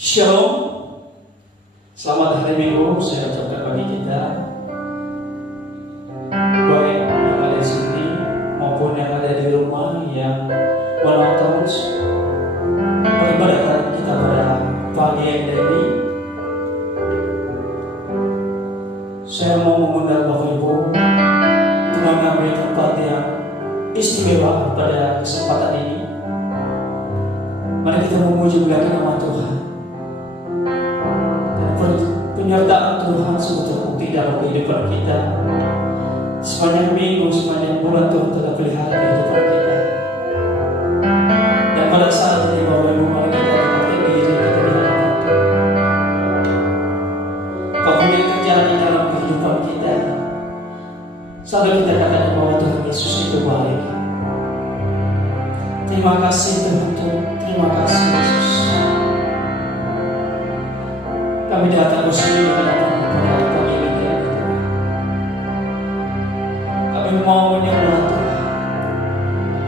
Shalom, selamat hari Minggu saya ucapkan bagi kita, baik yang ada di sini maupun yang ada di rumah yang menonton beribadah kita pada pagi hari ini. Saya mau mengundang Bapak Ibu untuk mengambil tempat yang istimewa pada kesempatan ini. Mari kita memuji muliakan nama Tuhan. Penyertaan Tuhan sungguh terbukti dalam kehidupan kita. Sepanjang minggu, sepanjang bulan Tuhan telah pelihara kehidupan kita. Dan pada saat ini Bapak Ibu, mari kita mengangkat diri kita di hadapan Tuhan. Apapun yang terjadi dalam kehidupan kita, selalu kita katakan bahwa Tuhan Yesus itu baik. Terima kasih Tuhan, terima kasih Yesus. Kami datang bersama dengan pada pagi ini. Kami mau menyembah Tuhan.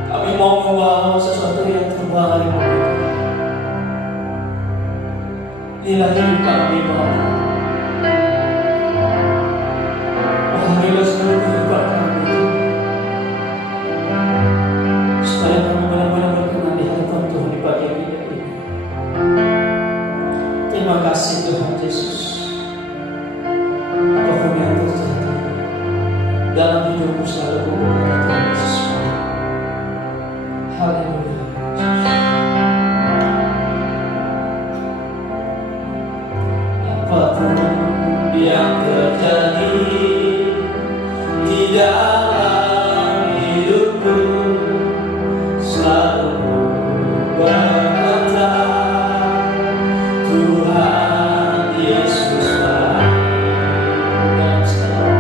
Kami mau membawa sesuatu yang terbaik. Inilah hidup kami Bapa. Baharilah seluruh kehidupan kami, supaya kami benar-benar berkenan di hadapan Tuhan di pagi ini. Terima kasih Tuhan Yesus. Apapun yang terjadi dalam hidupku selalu berdoa Tuhan Yesus. Haleluya. Apapun yang terjadi di dalam hidupku selalu berkata Tuhan Yesus baik dalam segala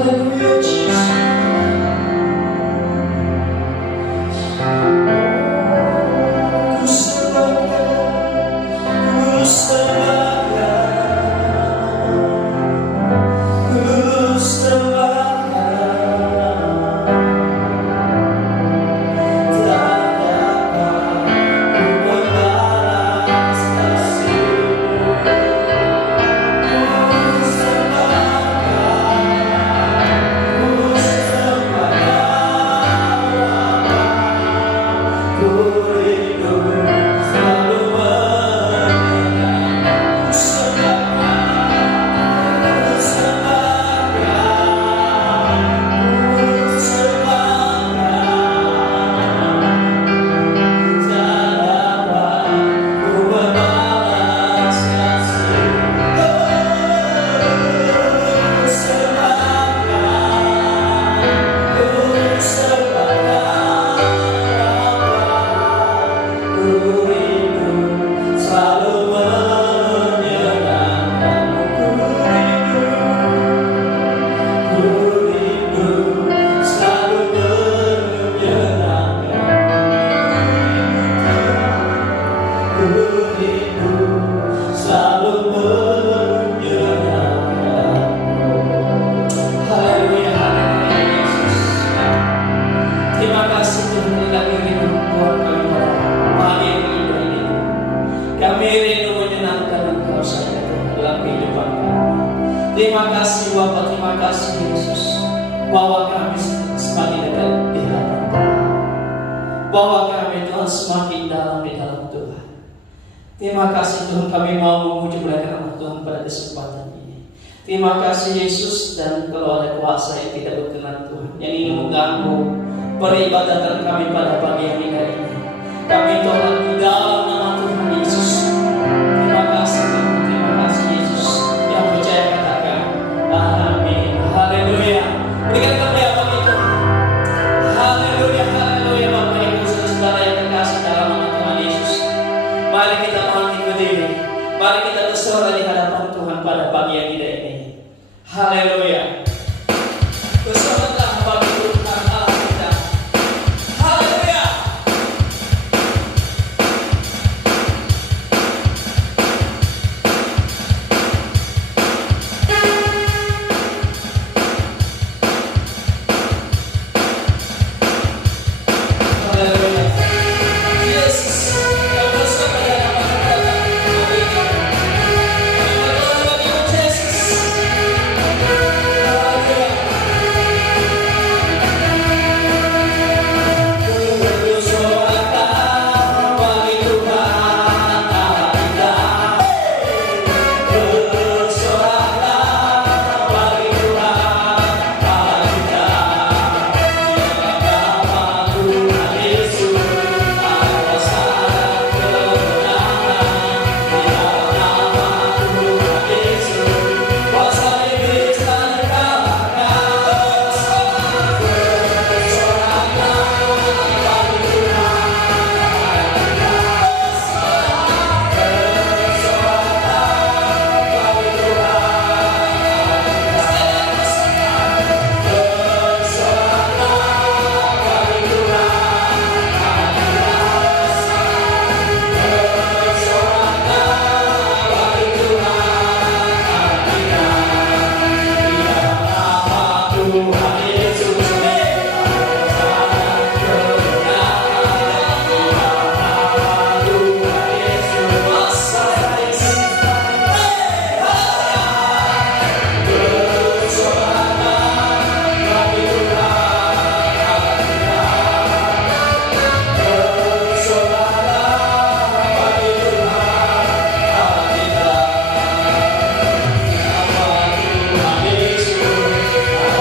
Haleluya Jesus. Ku Terima kasih Bapa, terima kasih Yesus, bahwa kami semakin dekat di hadapan Tuhan, bahwa kami Tuhan semakin dalam di dalam Tuhan. Terima kasih Tuhan, kami mau memuji nama Tuhan pada kesempatan ini. Terima kasih Yesus, dan kalau ada kuasa yang tidak berkenan Tuhan, yang ingin mengganggu peribadatan kami pada pagi yang indah ini, kami tolak di dalam nama Tuhan Yesus. Terima kasih Tuhan, terima kasih Yesus. Yang percaya katakan amin. Haleluya. Berikan kami apa itu. Haleluya, haleluya. Bapak Ibu saudara yang terkasih dalam nama Tuhan Yesus, mari kita bangkit berdiri, mari kita bersorak di hadapan Tuhan pada pagi yang indah ini. Haleluya. Bersoraklah bagi Tuhan Allah kita. Haleluya. Haleluya. Yesus, yang bersorak di hadapan kita hari ini. Terima kasih bagi Yesus. Haleluya. Bersoraklah bagi Tuhan Allah kita. Bersoraklah bagi Tuhan Allah kita. Di dalam nama Tuhan Yesus ada kuasa dan kemenangan. Di dalam nama Tuhan Yesus kuasa iblis tak terkalahkan. Bersoraklah bagi Tuhan Allah kita.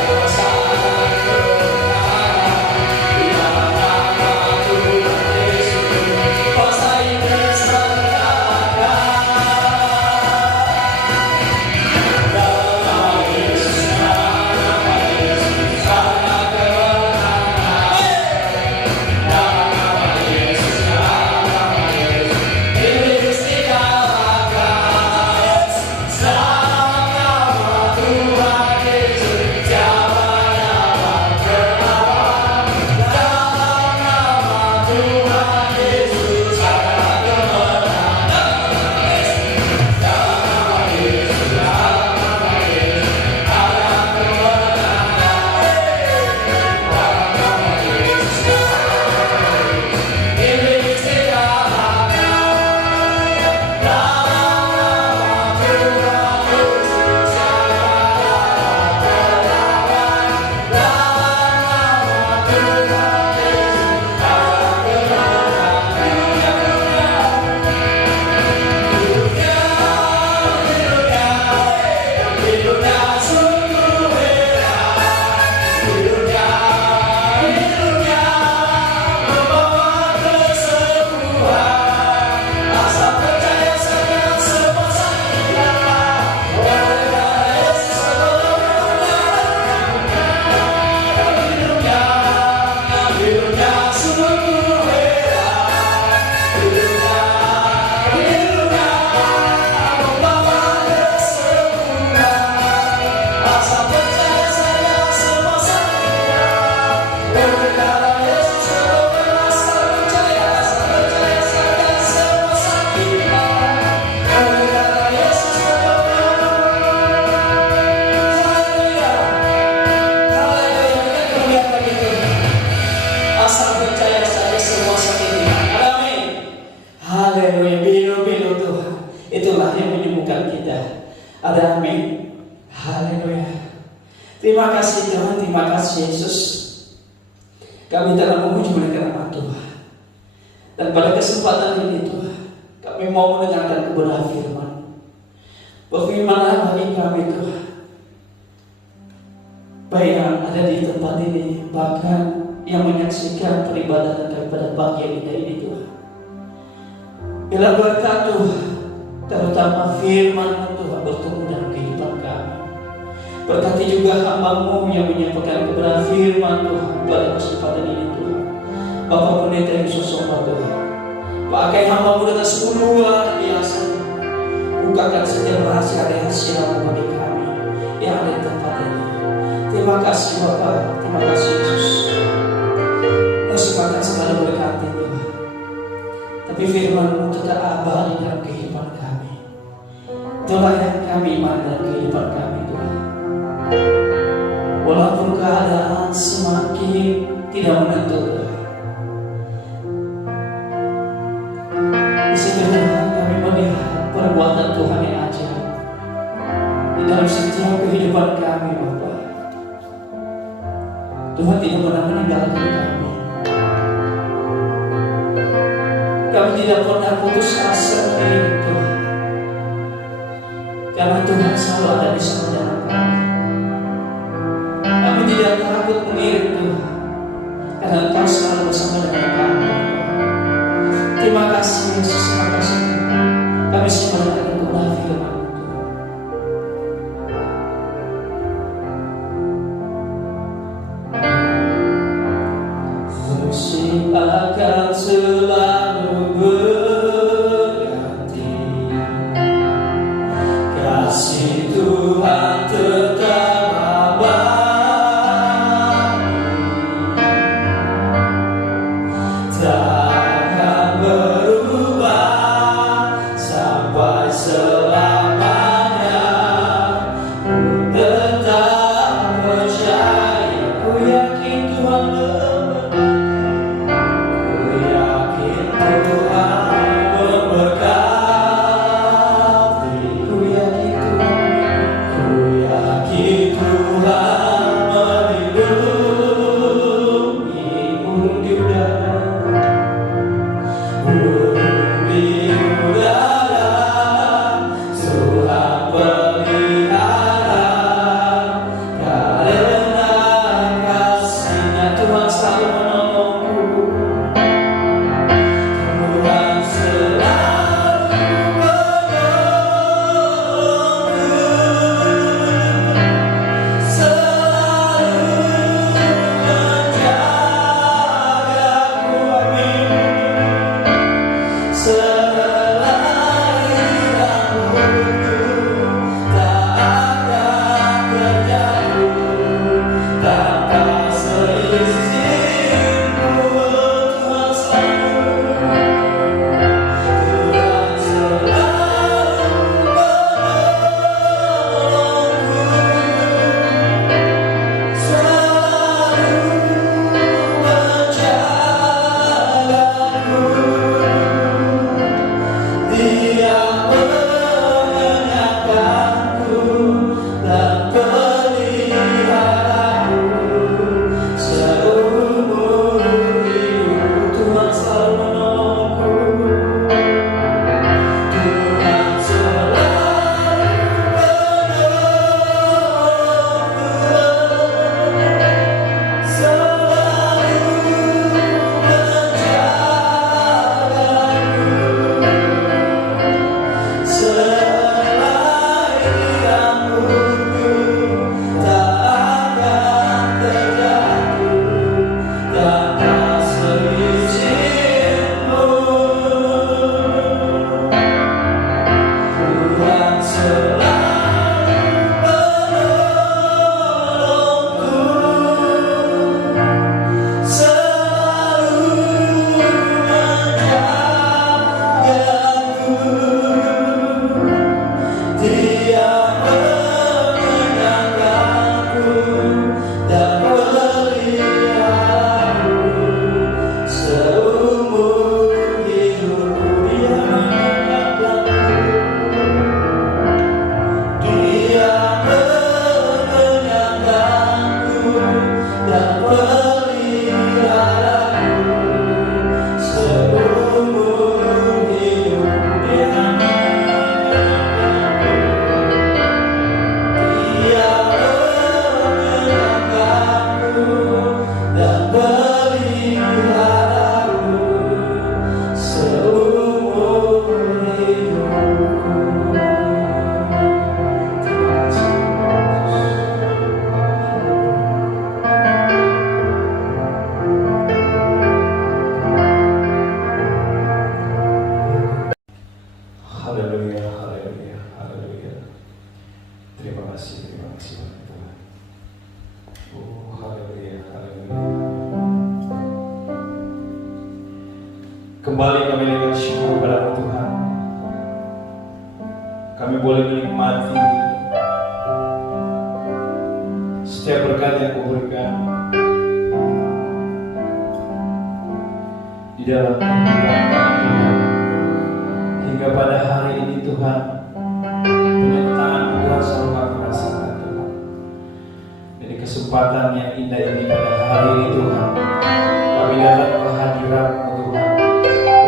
Kuasa kasih Tuhan, terima kasih Yesus. Kami telah memuji menaikkan nama Tuhan. Dan pada kesempatan ini Tuhan, kami mau mendengarkan kebenaran firman. Berfirmanlah bagi kami Tuhan, baik yang ada di tempat ini, bahkan yang menyaksikan peribadatan daripada bagian ini Tuhan. Bila berkat Tuhan, terutama firman Tuhan bertemu dalam kehidupan kami. Berkati juga hamba-Mu yang menyampaikan kebenaran firman Tuhan pada kesempatan ini Tuhan. Bapak Pendeta yang sosok Tuhan, pakai hamba-Mu dengan sungguh luar biasa. Bukakan setiap rahasia-rahasia bagi kami yang ada di tempat ini. Terima kasih Bapak, terima kasih Yesus. Musuhkan segala berkati Tuhan. Tapi firman-Mu tetap abadi dalam kehidupan kami. Itulah yang kami iman dalam kehidupan kami Tuhan. Walaupun keadaan semakin tidak menentu Tuhan, di situ Tuhan kami melihat perbuatan Tuhan yang ajaib di dalam setiap kehidupan kami Bapak. Tuhan tidak pernah meninggalkan kami. Kami tidak pernah putus asa dari Tuhan, karena Tuhan selalu ada di saudara kami. Kami tidak takut mengirim Tuhan, karena Engkau selalu bersama dengan kami. Terima kasih Yesus, terima kasih Tuhan. Kami semua akan mengenal firman Tuhan. Musim akan selalu berganti, kasih Tuhan tetap abadi, takkan berubah sampai selamanya. Ku tetap percaya, ku yakin Tuhan memberkati, ku kembali kami dengan syukur kepada Tuhan. Kami boleh menikmati setiap berkat yang Kau berikan di dalam kehidupan kami, Tuhan. Hingga pada hari ini Tuhan, penyertaan Tuhan selalu kami rasakan, Tuhan. Dari kesempatan yang indah ini pada hari ini Tuhan, kami datang ke hadirat-Mu Tuhan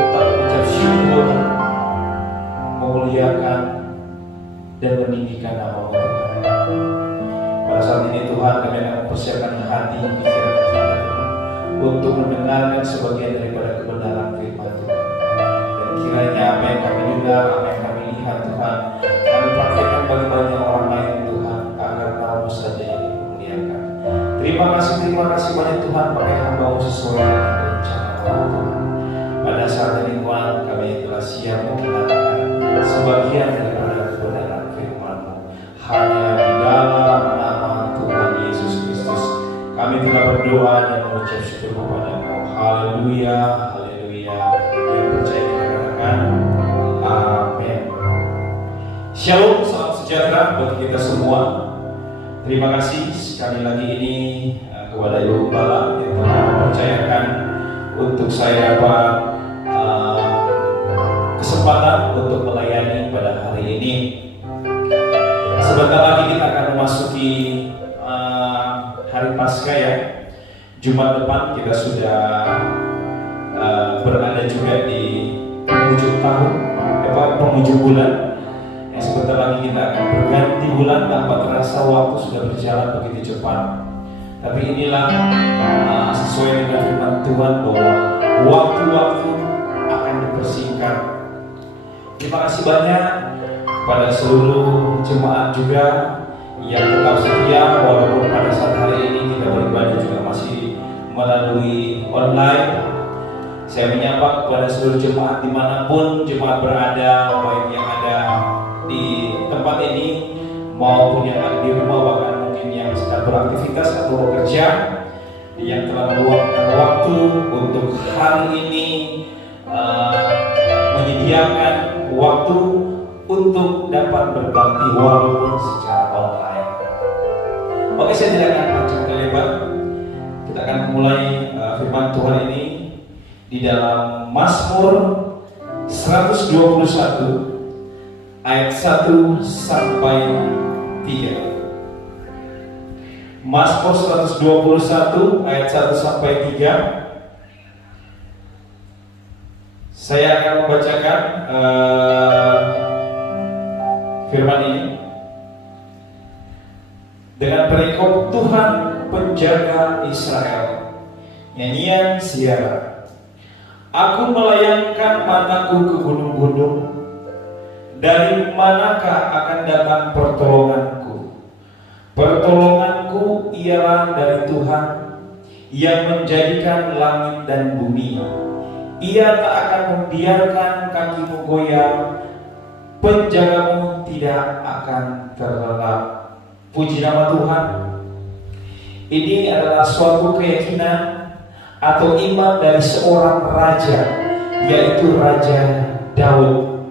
untuk mengucap syukur, memuliakan dan meninggikan nama-Mu Tuhan. Pada saat ini Tuhan, kami akan mempersiapkan hati pikiran kita Tuhan, untuk mendengarkan sebagian daripada kebenaran firman Tuhan. Dan kiranya apa yang kami dengar, apa yang kami lihat Tuhan, kami praktekkan bagi banyak orang lain Tuhan, agar Nama-Mu saja yang dimuliakan. Terima kasih banyak Tuhan, pakai hamba-Mu sesuai dengan rencana Tuhan. Pada saat ini Tuhan, kami telah siap mendengarkan sebagian daripada kebenaran firman-Mu. Hanya di dalam nama Tuhan Yesus Kristus kami telah berdoa dan mengucap syukur kepada-Mu. Haleluya, haleluya. Yang percaya kita katakan amin. Shalom, salam sejahtera bagi kita semua. Terima kasih sekali lagi ini kepada Ibu Gembala yang telah mempercayakan untuk saya dapat kesempatan untuk melayani pada hari ini. Sebentar lagi kita akan memasuki hari Paskah ya. Jumat depan kita sudah berada juga di penghujung tahun, penghujung bulan. Sebentar lagi kita akan berganti bulan, tanpa terasa waktu sudah berjalan begitu cepat. Tapi inilah sesuai dengan firman Tuhan bahwa waktu-waktu akan dipersingkat. Terima kasih banyak pada seluruh jemaat juga yang tetap setia walaupun pada saat hari ini kita beribadah juga masih melalui online. Saya menyapa kepada seluruh jemaat dimanapun jemaat berada, baik yang ada di tempat ini maupun yang ada di rumah, bahkan mungkin yang sedang beraktivitas atau bekerja, yang telah meluangkan waktu untuk hari ini menyediakan waktu untuk dapat berbakti walaupun secara online. Oke, saya tidak akan panjang lebar. Kita akan mulai firman Tuhan ini di dalam Mazmur 121 ayat 1 sampai 3. Mazmur 121 ayat 1 sampai 3. Saya akan membacakan firman ini dengan perikop Tuhan penjaga Israel. Nyanyian Siara. Aku melayangkan mataku ke gunung-gunung, dari manakah akan datang pertolonganku? Pertolonganku ialah dari Tuhan yang menjadikan langit dan bumi. Ia tak akan membiarkan kakimu goyah, penjagamu tidak akan terlelap. Puji nama Tuhan. Ini adalah suatu keyakinan atau iman dari seorang raja, yaitu Raja Daud.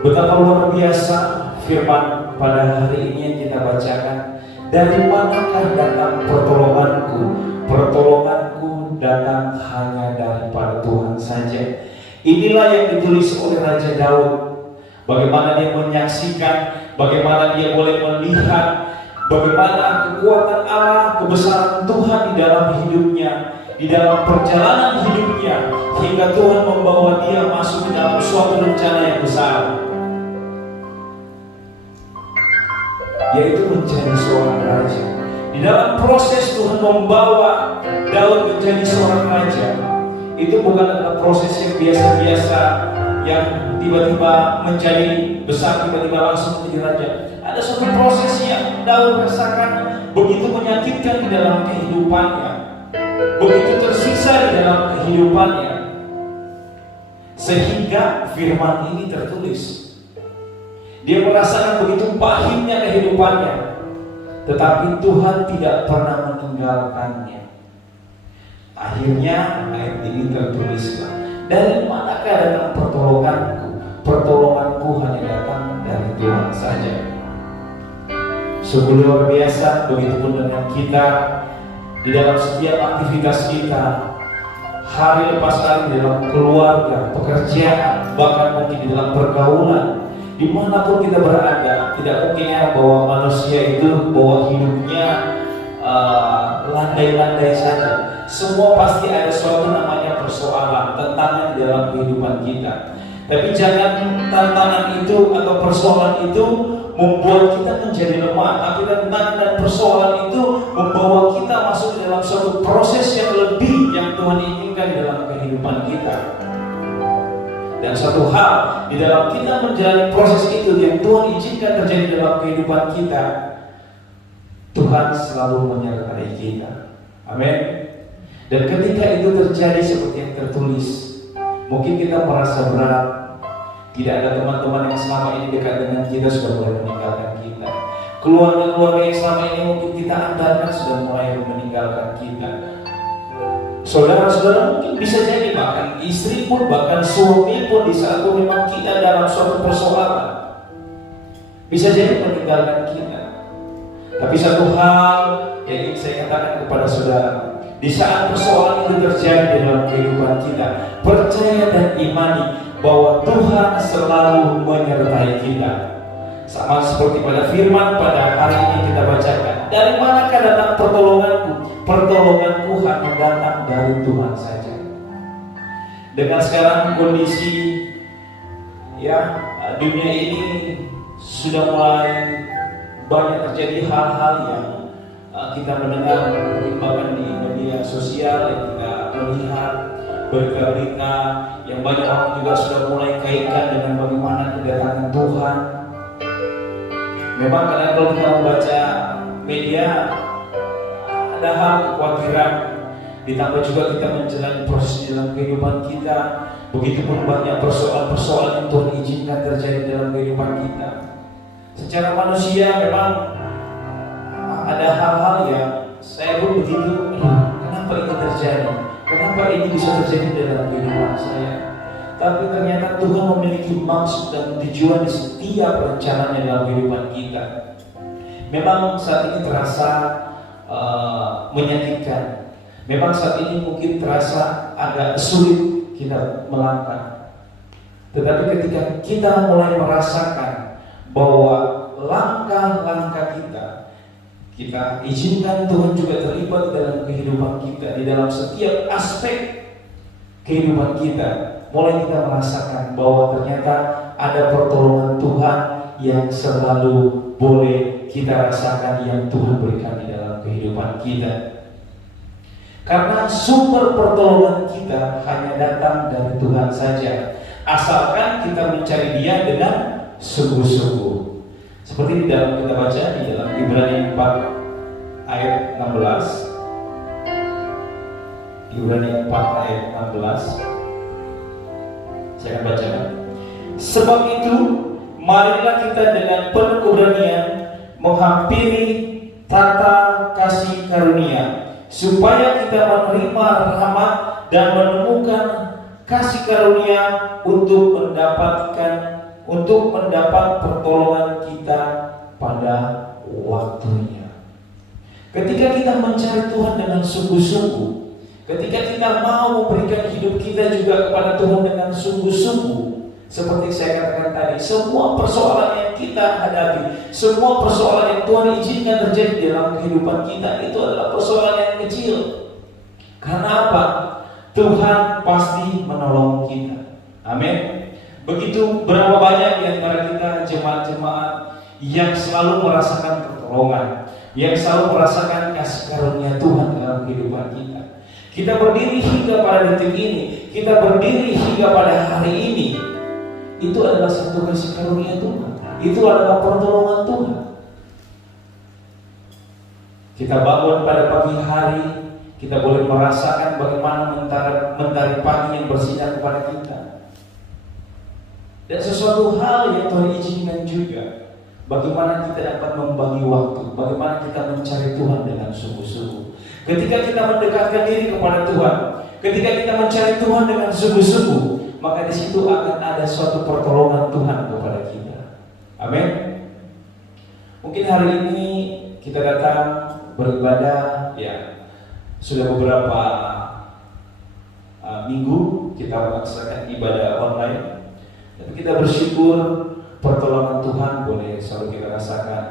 Betapa luar biasa firman pada hari ini yang kita bacakan. Dari manakah datang pertolonganku? Pertolonganku datang hanya daripada Tuhan saja. Inilah yang ditulis oleh Raja Daud. Bagaimana dia menyaksikan, bagaimana dia boleh melihat bagaimana kekuatan Allah, kebesaran Tuhan di dalam hidupnya, di dalam perjalanan hidupnya, hingga Tuhan membawa dia masuk ke dalam suatu rencana yang besar, yaitu menjadi seorang raja. Di dalam proses Tuhan membawa Daud menjadi seorang raja, itu bukan adalah proses yang biasa-biasa, yang tiba-tiba menjadi besar, tiba-tiba langsung menjadi raja. Ada suatu proses yang Daud rasakan begitu menyakitkan di dalam kehidupannya, begitu tersiksa di dalam kehidupannya, sehingga firman ini tertulis. Dia merasakan begitu pahitnya kehidupannya, tetapi Tuhan tidak pernah meninggalkannya. Akhirnya ayat ini tertulislah, dari manakah datang pertolonganku? Pertolonganku hanya datang dari Tuhan saja. Sungguh luar biasa. Begitupun dengan kita di dalam setiap aktivitas kita, hari lepas hari, dalam keluarga, pekerjaan, bahkan mungkin di dalam pergaulan, dimanapun kita berada. Tidak mungkin ya bahwa manusia itu bahwa hidupnya landai-landai saja. Semua pasti ada suatu namanya persoalan, tantangan di dalam kehidupan kita. Tapi jangan tantangan itu atau persoalan itu membuat kita menjadi lemah. Tapi tantangan dan persoalan itu membawa kita masuk di dalam suatu proses yang lebih yang Tuhan inginkan di dalam kehidupan kita. Dan satu hal di dalam kita menjalani proses itu yang Tuhan izinkan terjadi dalam kehidupan kita, Tuhan selalu menyertai kita. Amin. Dan ketika itu terjadi seperti yang tertulis, mungkin kita merasa berat. Tidak ada teman-teman yang selama ini dekat dengan kita sudah mulai meninggalkan kita. Keluarga-keluarga yang selama ini mungkin kita andalkan sudah mulai meninggalkan kita. Saudara-saudara mungkin bisa jadi bahkan istri pun, bahkan suami pun di saat itu memang kita dalam suatu persoalan bisa jadi meninggalkan kita. Tapi satu hal yang ingin saya katakan kepada saudara, di saat persoalan itu terjadi dalam kehidupan kita, percaya dan imani bahwa Tuhan selalu menyertai kita. Sama seperti pada firman pada hari ini kita bacakan, dari manakah datang pertolonganku? Pertolonganku hanya datang dari Tuhan saja. Dengan sekarang kondisi ya dunia ini sudah mulai banyak terjadi hal-hal yang kita mendengar bahkan di media sosial, yang kita melihat berita-berita yang banyak orang juga sudah mulai kaitkan dengan bagaimana kedatangan Tuhan. Memang kadang kalau kita membaca media ada hal kekhawatiran, ditambah juga kita menjalani proses dalam kehidupan kita. Begitupun banyak persoalan-persoalan yang Tuhan izinkan terjadi dalam kehidupan kita. Secara manusia memang ada hal-hal yang saya pun begitu, kenapa ini terjadi? Kenapa ini bisa terjadi dalam kehidupan saya? Tapi ternyata Tuhan memiliki maksud dan tujuan di setiap rencananya dalam kehidupan kita. Memang saat ini terasa menyakitkan. Memang saat ini mungkin terasa agak sulit kita melangkah. Tetapi ketika kita mulai merasakan bahwa langkah-langkah kita izinkan Tuhan juga terlibat dalam kehidupan kita, di dalam setiap aspek kehidupan kita, mulai kita merasakan bahwa ternyata ada pertolongan Tuhan yang selalu boleh kita rasakan, yang Tuhan berikan di dalam kehidupan kita. Karena sumber pertolongan kita hanya datang dari Tuhan saja, asalkan kita mencari Dia dengan sungguh-sungguh. Seperti di dalam kita baca di dalam Ibrani 4 ayat 16. Ibrani 4 ayat 16. Saya akan bacakan. Sebab itu, marilah kita dengan penuh keberanian menghampiri tata kasih karunia, supaya kita menerima rahmat dan menemukan kasih karunia untuk mendapat pertolongan kita pada waktunya. Ketika kita mencari Tuhan dengan sungguh-sungguh, ketika kita mau memberikan hidup kita juga kepada Tuhan dengan sungguh-sungguh, seperti saya katakan tadi, semua persoalan yang kita hadapi, semua persoalan yang Tuhan izinkan terjadi dalam kehidupan kita, itu adalah persoalan yang kecil. Karena apa? Tuhan pasti menolong kita. Amin. Begitu berapa banyak di antara kita jemaat-jemaat yang selalu merasakan pertolongan, yang selalu merasakan kasih karunia Tuhan dalam kehidupan kita. Kita berdiri hingga pada detik ini, kita berdiri hingga pada hari ini, itu adalah satu kasih karunia Tuhan. Itu adalah pertolongan Tuhan. Kita bangun pada pagi hari, kita boleh merasakan bagaimana mentari pagi yang bersinar kepada kita. Dan sesuatu hal yang Tuhan izinkan juga, bagaimana kita dapat membagi waktu, bagaimana kita mencari Tuhan dengan sungguh-sungguh. Ketika kita mendekatkan diri kepada Tuhan, ketika kita mencari Tuhan dengan sungguh-sungguh, maka di situ akan ada suatu pertolongan Tuhan kepada kita. Amin. Mungkin hari ini kita datang beribadah, ya sudah beberapa minggu kita melaksanakan ibadah online, tapi kita bersyukur pertolongan Tuhan boleh selalu kita rasakan.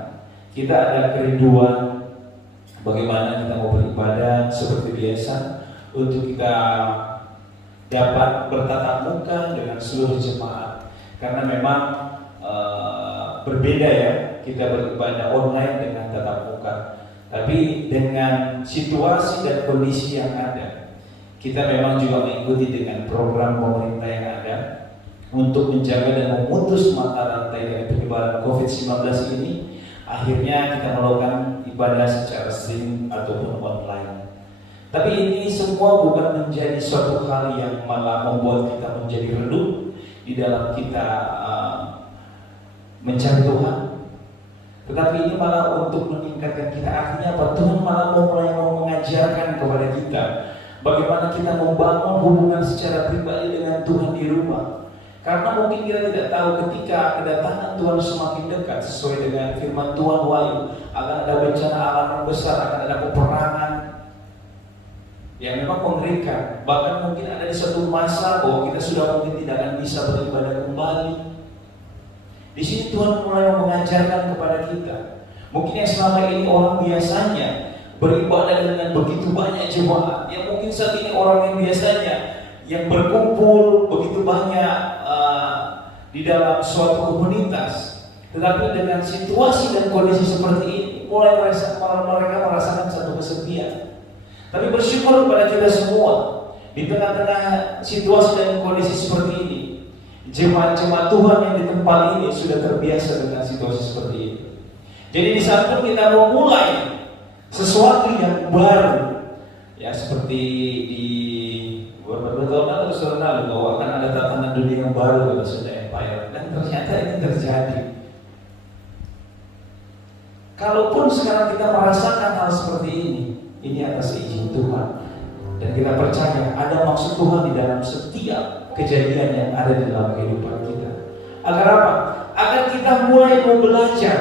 Kita ada kerinduan bagaimana kita mau beribadah seperti biasa, untuk kita dapat bertatap muka dengan seluruh jemaat. Karena memang berbeda ya, kita beribadah online dengan tatap muka. Tapi dengan situasi dan kondisi yang ada, kita memang juga mengikuti dengan program pemerintah yang ada untuk menjaga dan memutus mata rantai dari penyebaran COVID-19 ini. Akhirnya kita melakukan ibadah secara streaming ataupun online. Tapi ini semua bukan menjadi suatu hal yang malah membuat kita menjadi redup di dalam kita mencari Tuhan. Tetapi ini malah untuk meningkatkan kita. Artinya apa? Tuhan malah mulai mengajarkan kepada kita bagaimana kita membangun hubungan secara pribadi dengan Tuhan di rumah. Karena mungkin kita tidak tahu ketika kedatangan Tuhan semakin dekat, sesuai dengan firman Tuhan Wahyu, akan ada bencana alam yang besar, akan ada peperangan yang memang mengerikan. Bahkan mungkin ada di suatu masa bahwa kita sudah mungkin tidak akan bisa beribadah kembali. Di sini Tuhan mulai mengajarkan kepada kita. Mungkin yang selama ini orang biasanya beribadah dengan begitu banyak jemaat, yang mungkin saat ini orang yang biasanya yang berkumpul begitu banyak di dalam suatu komunitas, tetapi dengan situasi dan kondisi seperti ini mulai mereka merasakan satu kesepian. Tapi bersyukur kepada kita semua, di tengah-tengah situasi dan kondisi seperti ini, jemaat-jemaat Tuhan yang di tempat ini sudah terbiasa dengan situasi seperti ini. Jadi di saat pun kita mau mulai sesuatu yang baru, ya seperti di beberapa tahun lalu bahwa akan ada tatanan dunia yang baru pada sudah empire, dan ternyata ini terjadi. Kalaupun sekarang kita merasakan hal seperti ini atas izin Tuhan, dan kita percaya ada maksud Tuhan di dalam setiap kejadian yang ada di dalam kehidupan kita. Agar apa? Agar kita mulai mau belajar.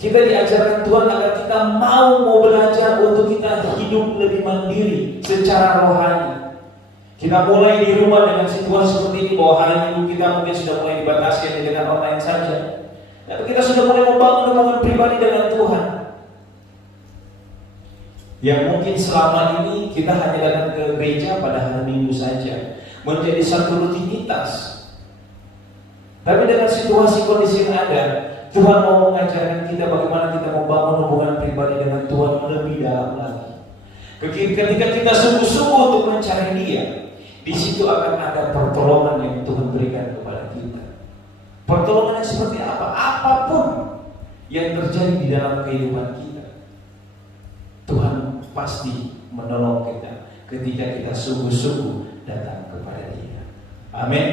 Kita diajarkan Tuhan agar kita mau belajar untuk kita hidup lebih mandiri secara rohani. Kita mulai di rumah dengan situasi seperti ini, bahwa hari Minggu kita mungkin sudah mulai dibatasi dengan online saja. Tapi kita sudah mulai membangun hubungan pribadi dengan Tuhan. Yang mungkin selama ini kita hanya datang ke gereja pada hari Minggu saja, menjadi satu rutinitas. Tapi dengan situasi kondisi yang ada, Tuhan mau mengajarkan kita bagaimana kita membangun hubungan pribadi dengan Tuhan lebih dalam lagi. Ketika kita sungguh-sungguh untuk mencari Dia, di situ akan ada pertolongan yang Tuhan berikan kepada kita. Pertolongan yang seperti apa? Apapun yang terjadi di dalam kehidupan kita, Tuhan pasti menolong kita ketika kita sungguh-sungguh datang kepada Dia. Amin.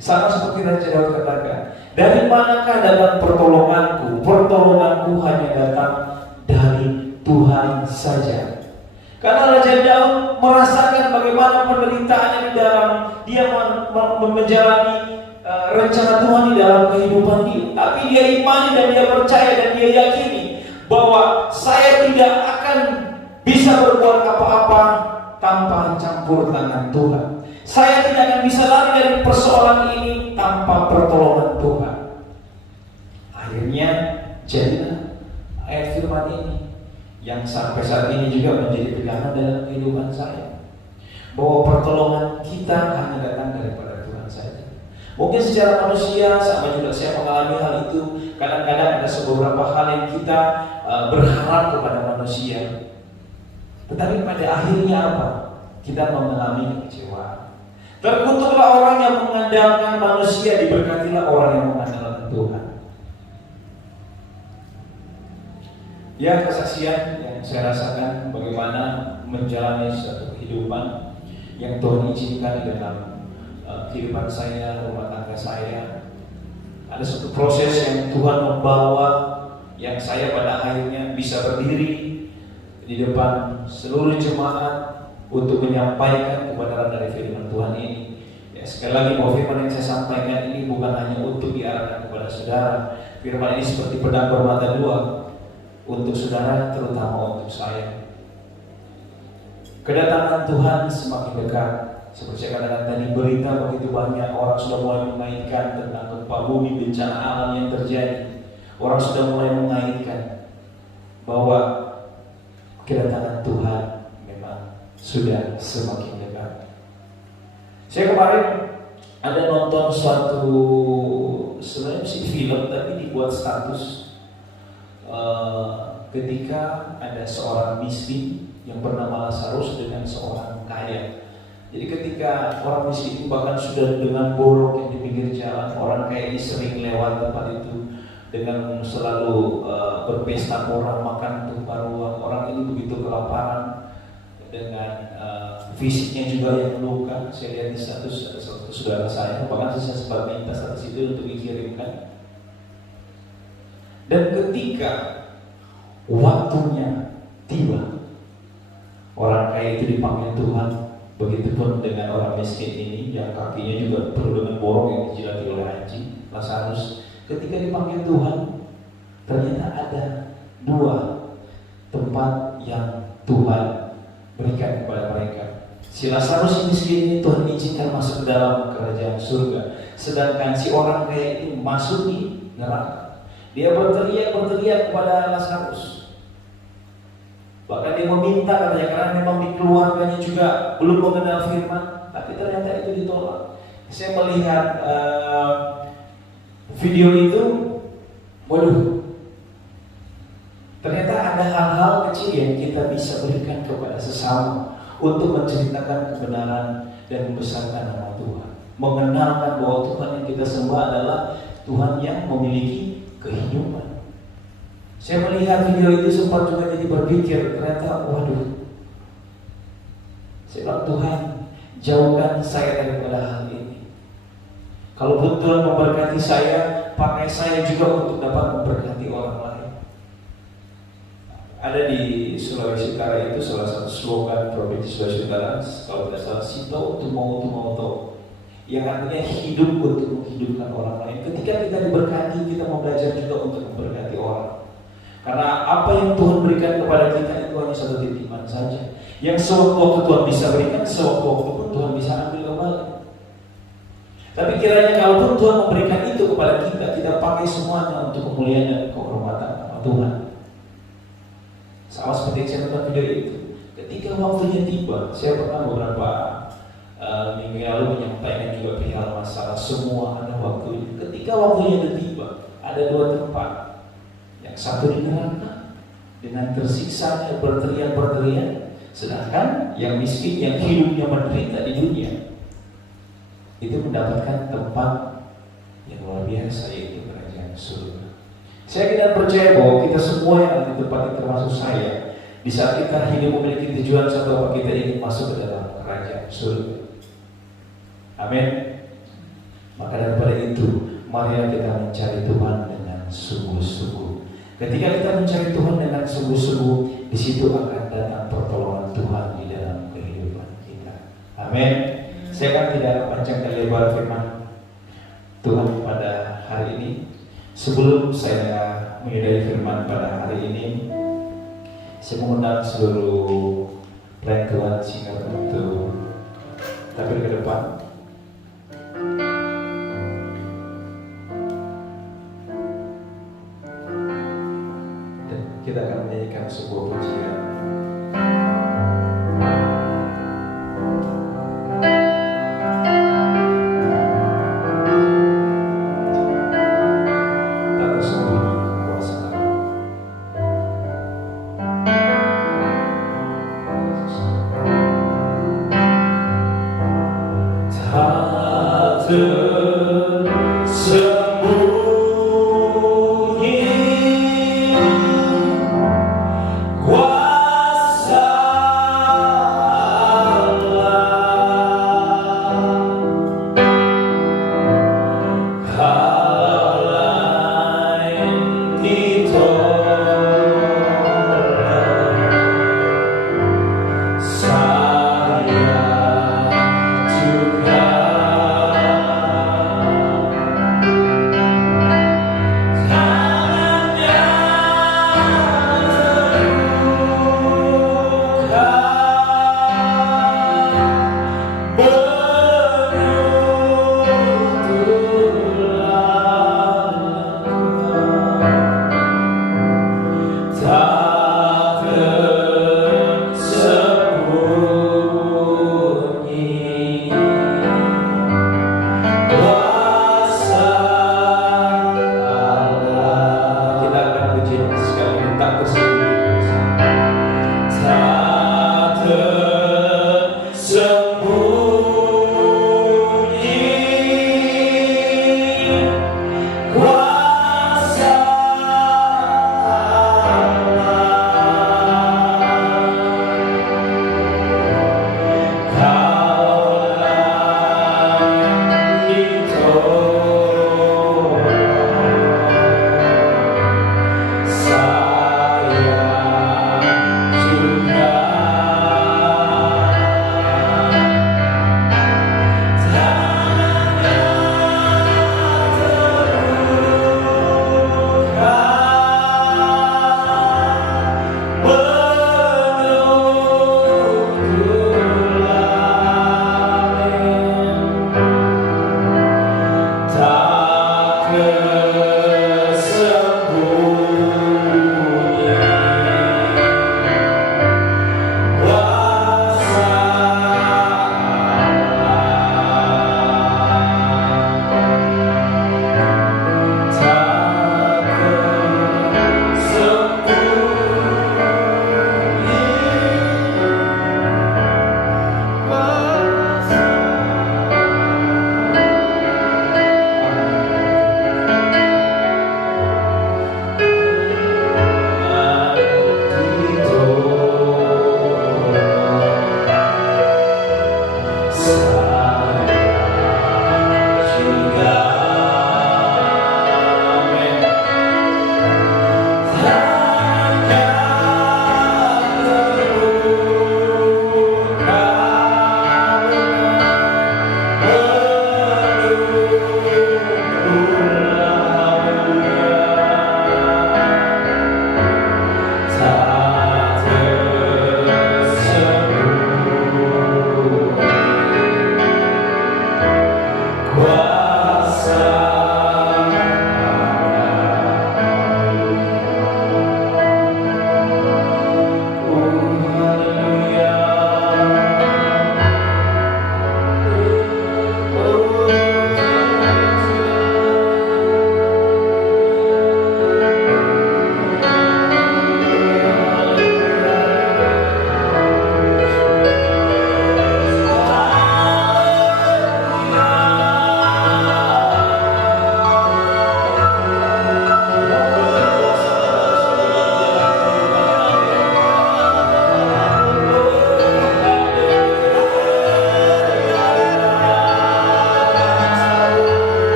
Sama seperti Raja Daud katakan, dari manakah datang pertolonganku? Pertolonganku hanya datang dari Tuhan saja. Karena Raja Daud merasakan bagaimana penderitaannya di dalam dia menjalani rencana Tuhan di dalam kehidupan dia. Tapi dia imani dan dia percaya dan dia yakini bahwa saya tidak akan bisa berbuat apa-apa tanpa campur tangan Tuhan. Saya tidak akan bisa lari dari persoalan ini tanpa pertolongan Tuhan. Akhirnya jadilah ayat firman ini yang sampai saat ini juga menjadi pegangan dalam kehidupan saya, bahwa pertolongan kita hanya datang daripada Tuhan saja. Mungkin secara manusia sama juga saya mengalami hal itu. Kadang-kadang ada beberapa hal yang kita berharap kepada manusia, tetapi pada akhirnya apa? Kita mengalami kekecewaan. Terkutuklah orang yang mengandalkan manusia, diberkatilah orang yang mengandalkan Tuhan. Ya, kesaksian yang saya rasakan bagaimana menjalani satu kehidupan yang Tuhan izinkan di dalam kehidupan saya, rumah tangga saya. Ada satu proses yang Tuhan membawa, yang saya pada akhirnya bisa berdiri di depan seluruh jemaat untuk menyampaikan kebenaran dari firman Tuhan ini. Ya, sekali lagi bahwa firman yang saya sampaikan ini bukan hanya untuk diarahkan kepada saudara. Firman ini seperti pedang bermata dua untuk saudara, terutama untuk saya. Kedatangan Tuhan semakin dekat. Seperti saya katakan tadi, berita begitu banyak, orang sudah mulai mengaitkan tentang gempa bumi, bencana alam yang terjadi. Orang sudah mulai mengaitkan bahwa kedatangan Tuhan memang sudah semakin dekat. Saya kemarin ada nonton suatu sebenarnya sih film, tapi dibuat status ketika ada seorang miskin yang bernama Lazarus dengan seorang kaya. Jadi ketika orang miskin itu bahkan sudah dengan borok yang di pinggir jalan, orang kaya ini sering lewat tempat itu dengan selalu berpesta orang makan tumpah ruah. Orang ini begitu kelaparan dengan fisiknya juga yang luka. Saya lihat di status ada satu saudara saya, bahkan saya sempat minta status itu untuk dikirimkan. Dan ketika waktunya tiba, orang kaya itu dipanggil Tuhan. Begitupun dengan orang miskin ini yang kakinya juga penuh dengan borok yang dijilati oleh anjing, Lazarus. Ketika dipanggil Tuhan, ternyata ada dua tempat yang Tuhan berikan kepada mereka. Si Lazarus miskin ini Tuhan izinkan masuk ke dalam kerajaan surga, sedangkan si orang kaya ini masuk di neraka. Dia berteriak kepada Lazarus. Bahkan dia meminta katanya, karena memang di keluarganya juga belum mengenal firman, tapi ternyata itu ditolak. Saya melihat video itu, waduh, ternyata ada hal-hal kecil yang kita bisa berikan kepada sesama untuk menceritakan kebenaran dan membesarkan nama Tuhan. Mengenalkan bahwa Tuhan yang kita sembah adalah Tuhan yang memiliki kehidupan. Saya melihat video itu sempat juga jadi berpikir, ternyata waduh, saya bilang Tuhan, jauhkan saya daripada hal ini. Kalau Tuhan memberkati saya, pakai saya juga untuk dapat memberkati orang lain. Ada di Sulawesi Utara itu salah satu slogan Provinsi Sulawesi Utara, kalau tidak salah, Sito Tumoto, yang artinya hidup untuk menghidupkan orang lain. Ketika kita diberkati, kita mau belajar juga untuk memberkati orang. Karena apa yang Tuhan berikan kepada kita itu hanya satu titipan saja. Yang sewaktu-waktu Tuhan bisa berikan, sewaktu-waktu pun Tuhan bisa ambil kembali. Tapi kiranya kalaupun Tuhan memberikan itu kepada kita, kita pakai semuanya untuk kemuliaan dan kehormatan nama Tuhan. Sama seperti yang saya nonton video itu. Ketika waktunya tiba, saya pernah beberapa minggu lalu menyampaikan juga perihal masalah semua ada waktunya. Ketika waktunya tiba, ada dua tempat. Yang satu di neraka dengan tersiksa berteriak, sedangkan yang miskin yang hidupnya menderita di dunia itu mendapatkan tempat yang luar biasa, yaitu kerajaan surga. Saya tidak percaya bahwa kita semua yang ada di tempat ini, termasuk saya, di saat kita hidup memiliki tujuan satu, apa kita ingin masuk ke dalam kerajaan surga. Amin. Maka daripada itu, mari kita mencari Tuhan dengan sungguh-sungguh. Ketika kita mencari Tuhan dengan sungguh-sungguh, di situ akan datang pertolongan Tuhan di dalam kehidupan kita. Amin. Saya akan tidak panjangkan lebar firman Tuhan pada hari ini. Sebelum saya menghidupkan firman pada hari ini, saya mengundang seluruh pelayan Tuhan sehingga untuk tampil ke depan. Kita akan menyanyikan sebuah pujian. Tak tersembunyi kuasa Allah. Tak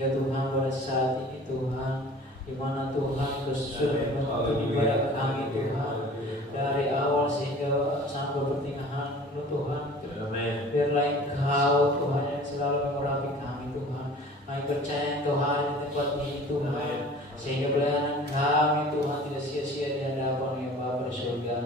Sehingga Tuhan pada saat ini Tuhan, di mana Tuhan sudah membantu ibadah kami Tuhan, dari awal sehingga sampai pertengahan Tuhan. Biarlah Engkau Tuhan yang selalu mengurapi kami Tuhan. Kami percaya Engkau hadir di tempat ini Tuhan, sehingga pelayanan kami Tuhan tidak sia-sia di hadapan yang Bapa di surga.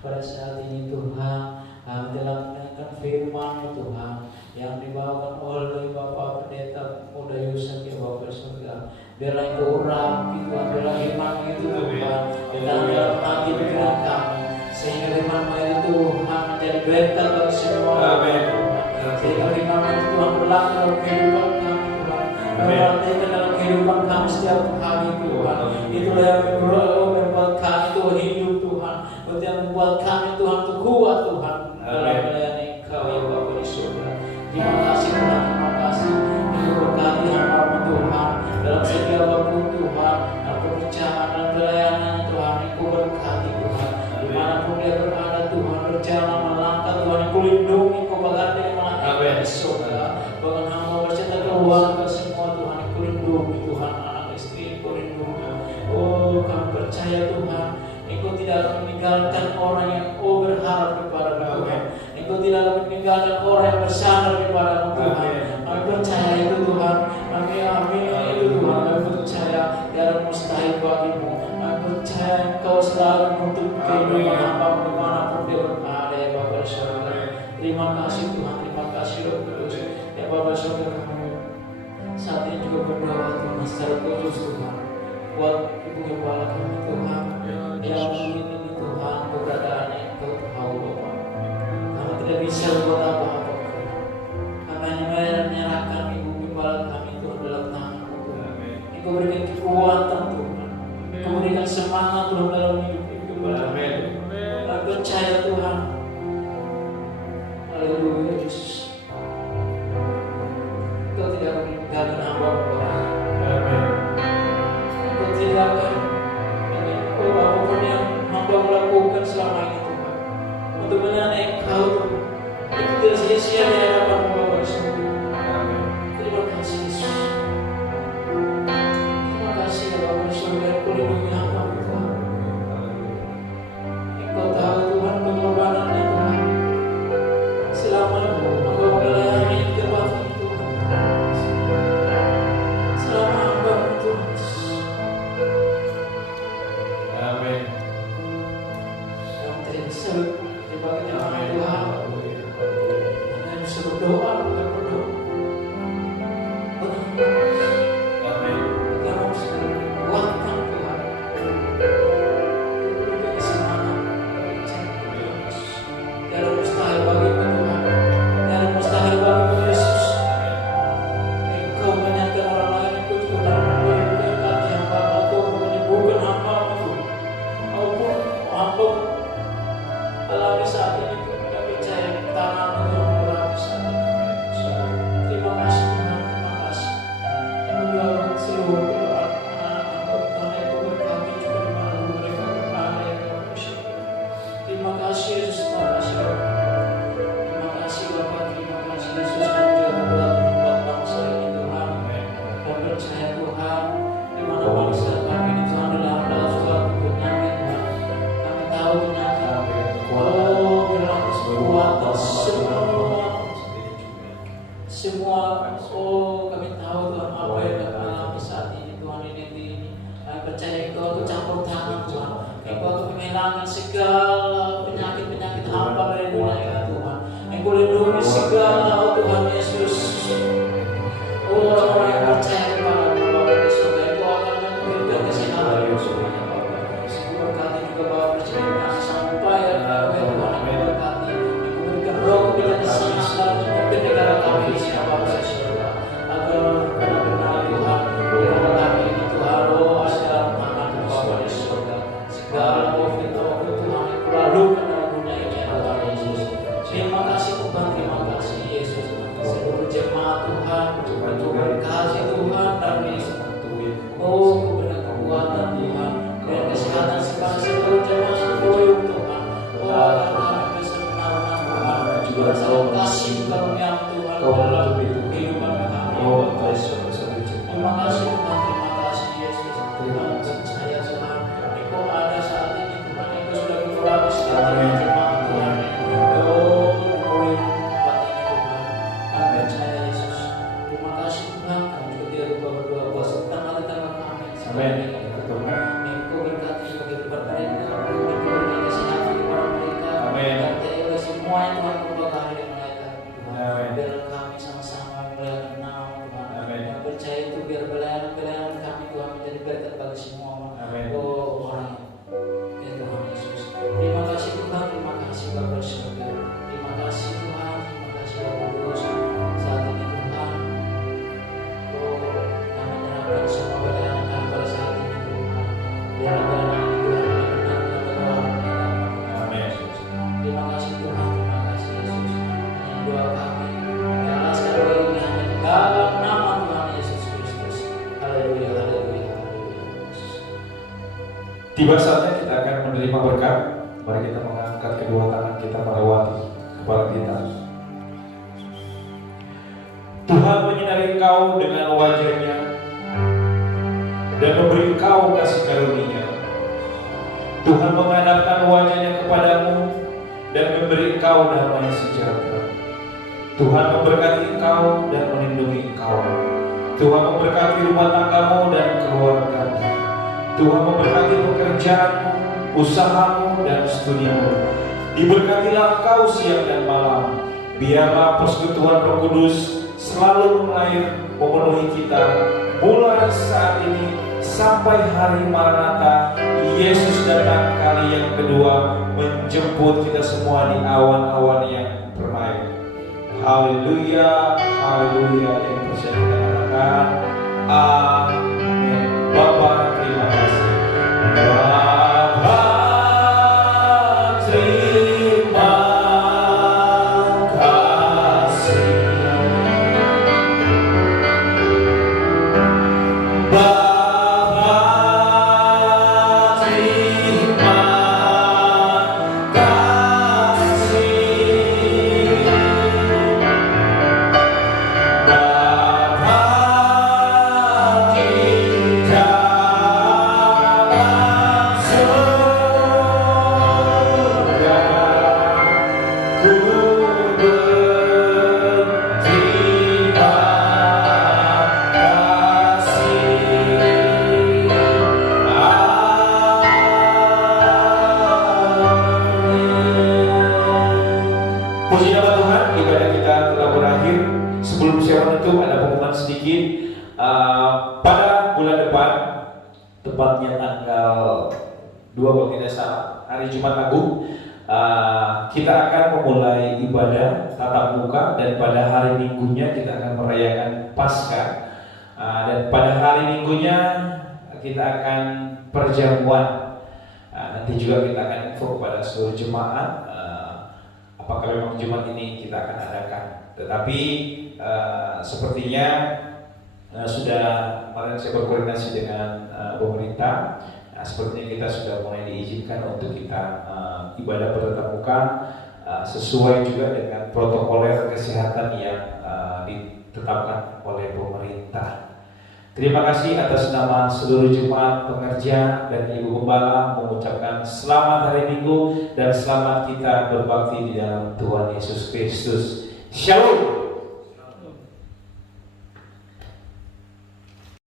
Pada saat ini Tuhan, kami telah mendengarkan firman Tuhan yang dibawakan oleh Bapak Pendeta Muda Yusuf ya Bapa di surga. Biarlah Engkau urapi Tuhan, biarlah firman itu Tuhan datang dalam hati pikiran kami, sehingga firman itu Tuhan menjadi berkat bagi semua orang Tuhan. Sehingga firman itu Tuhan berlaku dalam kehidupan kami Tuhan, memperhatikan dalam kehidupan kami setiap hari Tuhan. Itulah yang membuat kami Tuhan hidup Tuhan, yang membuat kami Tuhan tuh kuat Tuhan dalam melayani Engkau ya Bapa di surga. Terima kasih Tuhan, terima kasih Engkau berkati hamba Tuhan dalam setiap waktu Tuhan, dalam pekerjaan dan pelayanan Tuhan. Engkau berkati Tuhan, dimanapun dia berada Tuhan, berjalan melangkah Tuhan. Engkau lindungi, Engkau bagai dengan malaikat di surga. Bahkan hamba bercerita keluarga semua Tuhan, Engkau lindungi Tuhan, anak istri Engkau lindungi. Oh kami percaya Tuhan, Engkau tidak akan meninggalkan orang yang berharap kepada Tuhan. Engkau tidak akan meninggalkan orang yang bersandar kepada Tuhan. Kami percaya itu Tuhan. Amin itu Tuhan. Kami percaya tiada mustahil bagimu. Kami percaya Engkau selalu menuntut kehidupan hamba dimanapun dia berada ya Bapa di surga. Terima kasih Tuhan. Terima kasih Roh Kudus ya Bapa di surga. Kami saat ini juga berdoa Tuhan secara khusus Tuhan buat Ibu Gembala kami Tuhan yang ini Tuhan keberadaannya Engkau tahu Bapa. Kami tidak bisa buat apa-apa. Kami hanya menyerahkan Ibu Gembala kami Tuhan dalam tangan-Mu Tuhan. Engkau berikan kekuatan Tuhan, Engkau berikan semangat Tuhan dalam hidup Ibu Gembala kami. Kami percaya Tuhan. Haleluya Yesus. Engkau tidak akan meninggalkan hamba-Mu. Engkau tidak akan apapun yang hamba melakukan selama ini Tuhan untuk melayani Engkau Tuhan, itu tidak sia-sia di hadapan-Mu Bapa di surga. Terima kasih Yesus. Terima kasih ya Bapa di surga, Engkau lindungi hamba-Mu Tuhan. Engkau tahu Tuhan pengorbanannya Tuhan selama hamba melayani di tempat ini Tuhan, selama hamba-Mu Tuhan. Sebagainya orang Tuhan, hanya bisa berdoa, bukan berdoa. Kita harus kuatkan Tuhan. Berikan semangat, tiada mustahil bagimu Tuhan, tiada mustahil bagimu Yesus. Engkau menyatakan orang lain, Engkau juga memberkati hamba-Mu, Engkau menyembuhkan hamba-Mu Tuhan. Maupun hamba alami saat ini kita percaya tangan-Mu Tuhan mengurapi saat ini. Terima kasih Tuhan, terima kasih. Kami doakan seluruh doa anak-anak Tuhan yang Kau berkati juga di mana mereka berada ya Bapa di surga. Terima kasih Yesus, terima kasih Bapa. Terima kasih Bapa, terima kasih Yesus. Kami juga berdoa buat bangsa ini Tuhan. Kami percaya Tuhan, di mana bangsa kami ini Tuhan dalam suatu penyakit Tuhan. Kami tahu penyakit. Oh, biarlah kekuatan semua. Oh, kami tahu Tuhan apa yang kami alami saat ini Tuhan ini. Kami percaya Engkau campur tangan Tuhan. Engkau akan menghilangkan segala penyakit-penyakit hamba dari dunia ini Tuhan. Engkau lindungi segala Tuhan Yesus. Oh, orang yang percaya kepada-Mu Bapa di surga, Engkau akan memberikan kesehatan semuanya Bapa. Berkati juga Bapa bercerita sampai Tuhan berkati. Engkau berikan roh kebijakan selalu memimpin negara kami di sini Bapa di surga. Agar benar-benar Tuhan negara kami ini Tuhan roh dalam tangan Bapa di surga. Segala COVID Tuhan Engkau lalukan dalam dunia ini Tuhan Yesus. Terima kasih Tuhan, terima kasih Yesus. Seluruh jemaat Tuhan, Engkau berkasih Tuhan dan Yesus. Oh, Engkau berikan kekuatan Tuhan dan kesehatan segala seluruh jemaat seluruh Tuhan. Oh, agar kami bisa mengenal Tuhan juga selalu kasih karunia Tuhan dalam kehidupan kami. Oh, Terima kasih Tuhan, terima kasih Yesus. Terima kasih saya Tuhan. Engkau ada saat ini Tuhan, Engkau sudah mengurangi segala jemaat Tuhan. Oh, boleh tempat ini Tuhan. Kami percaya Yesus. Terima kasih Tuhan, kami juga tidak lupa berdoa kuasakan hati tangan kami. Amin. Engkau berkati bagi tempat mereka, Engkau berikan kesehatan kepada mereka. Amin. Berkati oleh semua yang Tuhan berkati mereka. Amin. Biar kami sama-sama melayan Engkau Tuhan. Amin. Yang percaya itu biar pelayanan kami Tuhan menjadi berkat bagi semua Amin. orang. Ya Tuhan Yesus. Terima kasih Tuhan, terima kasih Bapa di surga. Terima kasih Tuhan, terima kasih Bapa Kudus. Saat ini Tuhan, kami menyerahkan semua pelayanan kami pada saat ini Tuhan. Biar pelayanan ini Tuhan benar-benar Amin. terima kasih Tuhan, terima kasih Yesus. Ini doa kami. Biarlah sekali lagi ini hanya di dalam nama Tuhan Yesus Kristus. Haleluya, haleluya, haleluya. Tiba saatnya kita akan menerima berkat. Mari kita mengangkat kedua tangan kita melewati kepala kita. Tuhan menyinari engkau dengan wajah-Nya dan memberi engkau kasih karunia. Tuhan menghadapkan wajah-Nya kepadamu dan memberi engkau damai sejahtera. Tuhan memberkati engkau dan melindungi engkau. Tuhan memberkati rumah tanggamu dan keluargamu. Tuhan memberkati pekerjaanmu, usahamu dan studiamu. Diberkatilah engkau siang dan malam. Biarlah persekutuan Roh Kudus selalu mengalir memenuhi kita mulai saat ini sampai hari Maranatha. Yesus datang kali yang kedua menjemput kita semua di awan-awan yang bermain. Haleluya, haleluya. Yang percaya kita katakan amin. Bapa, terima kasih. Bapa, terima kasih. Bapa, terima kasih. Bapa di dalam surga, ku berterima kasih. Amin. Puji nama Tuhan, ibadah kita telah berakhir. Sebelum saya menutup, ada pengumuman sedikit. Pada bulan depan, tepatnya tanggal 2 kalau tidak salah, hari Jumat Agung, kita akan memulai ibadah tatap muka dan pada hari Minggunya kita akan merayakan Paskah. Dan pada hari Minggunya kita akan perjamuan. Nanti juga kita akan info kepada seluruh jemaat apakah memang Jumat ini kita akan adakan. Tetapi sepertinya sudah kemarin saya berkoordinasi dengan pemerintah. Sepertinya kita sudah mulai diizinkan untuk kita ibadah bertatap muka sesuai juga dengan protokoler kesehatan yang ditetapkan oleh pemerintah. Terima kasih atas nama seluruh jemaat pengerja dan Ibu Gembala mengucapkan selamat hari Minggu dan selamat kita berbakti di dalam Tuhan Yesus Kristus. Shalom.